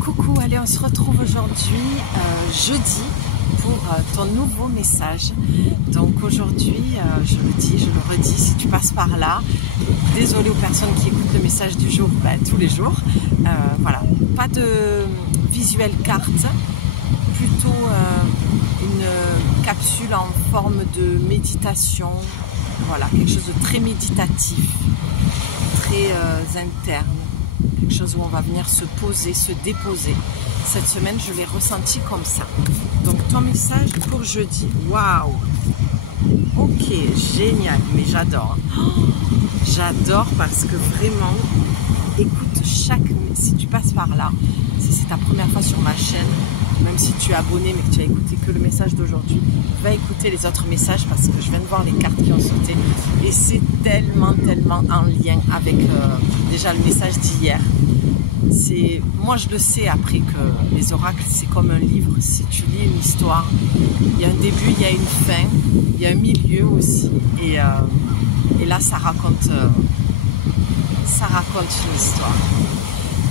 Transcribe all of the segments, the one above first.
Coucou, allez, on se retrouve aujourd'hui jeudi pour ton nouveau message. Donc aujourd'hui, je le dis, je le redis, si tu passes par là, désolé aux personnes qui écoutent le message du jour tous les jours. Voilà, pas de visuel carte, plutôt une capsule en forme de méditation. Voilà, quelque chose de très méditatif, très interne. Quelque chose où on va venir se poser, se déposer. Cette semaine, je l'ai ressenti comme ça. Donc, ton message pour jeudi. Waouh! Ok, génial. Mais j'adore. Oh, j'adore parce que vraiment, écoute si tu passes par là, si c'est ta première fois sur ma chaîne, même si tu es abonné mais que tu as écouté que le message d'aujourd'hui, va écouter les autres messages parce que je viens de voir les cartes qui ont sauté et c'est tellement en lien avec déjà le message d'hier. Moi je le sais après que les oracles c'est comme un livre, si tu lis une histoire, il y a un début, il y a une fin, il y a un milieu aussi et là ça raconte une histoire.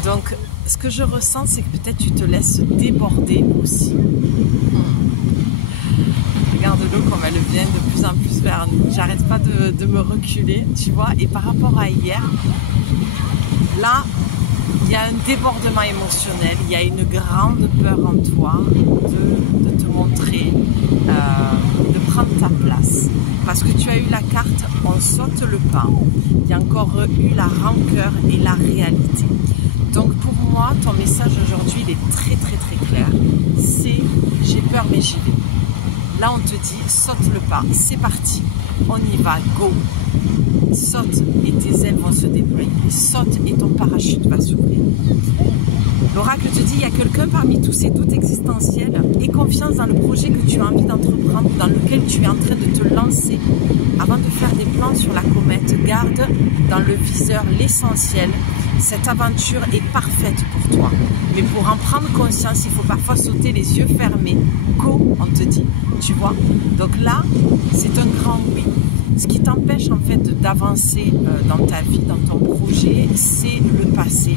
Donc ce que je ressens, c'est que peut-être tu te laisses déborder aussi. Regarde-le comme elle vient de plus en plus vers nous. J'arrête pas de me reculer, tu vois. Et par rapport à hier, là, il y a un débordement émotionnel. Il y a une grande peur en toi de te montrer, de prendre ta place. Parce que tu as eu la carte, on saute le pas. Il y a encore eu la rancœur et la réalité. Donc pour moi, ton message aujourd'hui, il est très clair. C'est j'ai peur mais j'y vais. Là on te dit saute le pas, c'est parti, on y va, go. Saute et tes ailes vont se déployer. Saute et ton parachute va s'ouvrir. L'oracle te dit il y a quelqu'un parmi tous ces doutes existentiels. Aie confiance dans le projet que tu as envie d'entreprendre, dans lequel tu es en train de te lancer. Avant de faire des plans sur la comète, garde dans le viseur l'essentiel. Cette aventure est parfaite pour toi. Mais pour en prendre conscience, il faut parfois sauter les yeux fermés. Go, on te dit. Tu vois? Donc là, c'est un grand oui. Ce qui t'empêche en fait d'avancer dans ta vie, dans ton projet, c'est le passé.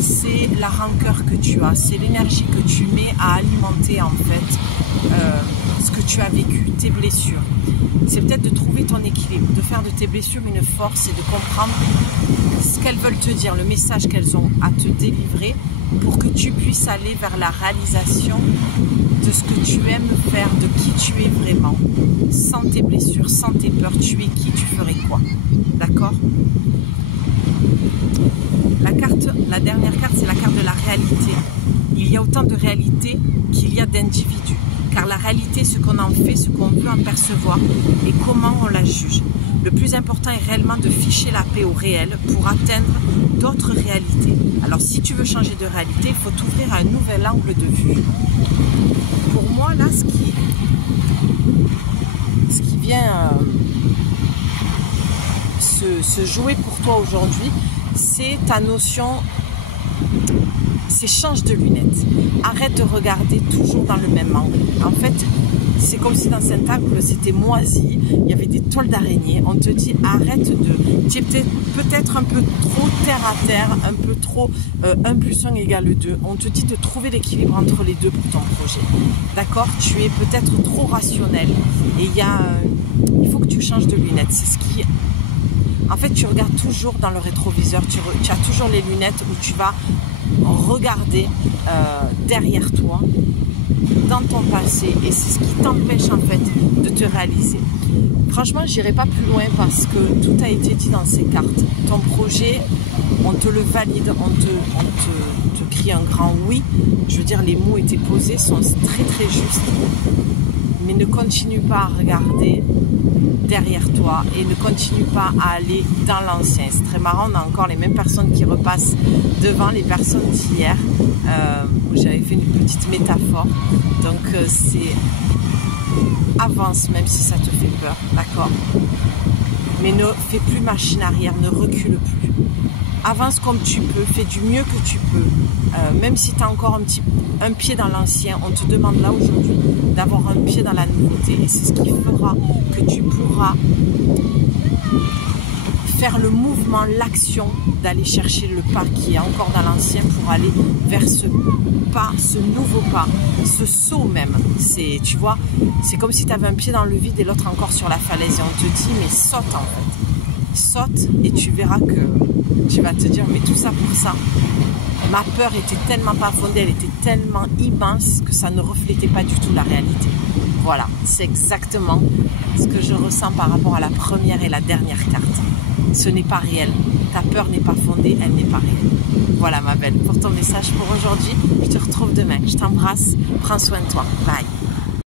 C'est la rancœur que tu as. C'est l'énergie que tu mets à alimenter en fait ce que tu as vécu, tes blessures. C'est peut-être de trouver ton équilibre, de faire de tes blessures une force et de comprendre ce qu'elles veulent te dire, le message qu'elles ont à te délivrer pour que tu puisses aller vers la réalisation de ce que tu aimes faire, de qui tu es vraiment. Sans tes blessures, sans tes peurs, tu es qui, tu ferais quoi. D'accord? La dernière carte, c'est la carte de la réalité. Il y a autant de réalité qu'il y a d'individus. Car la réalité, ce qu'on en fait, ce qu'on peut en percevoir et comment on la juge. Le plus important est réellement de ficher la paix au réel pour atteindre d'autres réalités. Alors si tu veux changer de réalité, il faut t'ouvrir à un nouvel angle de vue. Pour moi, là, ce qui vient se jouer pour toi aujourd'hui, c'est ta notion, c'est change de lunettes. Arrête de regarder toujours dans le même angle. En fait, c'est comme si dans cet angle, c'était moisi, il y avait des toiles d'araignée. On te dit arrête tu es peut-être un peu trop terre à terre, un peu trop 1 plus 1 égale 2. On te dit de trouver l'équilibre entre les deux pour ton projet. D'accord? Tu es peut-être trop rationnel et il faut que tu changes de lunettes. C'est ce qui... En fait, tu regardes toujours dans le rétroviseur, tu as toujours les lunettes où tu vas regarder derrière toi, dans ton passé, et c'est ce qui t'empêche en fait de te réaliser. Franchement, j'irai pas plus loin parce que tout a été dit dans ces cartes. Ton projet, on te le valide, on te crie un grand oui. Je veux dire, les mots étaient posés, sont très justes. Mais ne continue pas à regarder derrière toi et ne continue pas à aller dans l'ancien. C'est très marrant, on a encore les mêmes personnes qui repassent devant les personnes d'hier. J'avais fait une petite métaphore. Donc c'est avance même si ça te fait peur, d'accord? Mais ne fais plus machine arrière, ne recule plus. Avance comme tu peux, fais du mieux que tu peux. Même si tu as encore un pied dans l'ancien, on te demande là aujourd'hui d'avoir un pied dans la nouveauté. Et c'est ce qui fera que tu pourras faire le mouvement, l'action d'aller chercher le pas qui est encore dans l'ancien pour aller vers ce pas, ce nouveau pas, ce saut même. C'est, tu vois, c'est comme si tu avais un pied dans le vide et l'autre encore sur la falaise et on te dit mais saute en fait. Saute et tu verras que tu vas te dire mais tout ça pour ça. Ma peur était tellement pas fondée, elle était tellement immense que ça ne reflétait pas du tout la réalité. Voilà, c'est exactement ce que je ressens par rapport à la première et la dernière carte. Ce n'est pas réel. Ta peur n'est pas fondée, elle n'est pas réelle. Voilà ma belle, pour ton message pour aujourd'hui. Je te retrouve demain. Je t'embrasse. Prends soin de toi. Bye.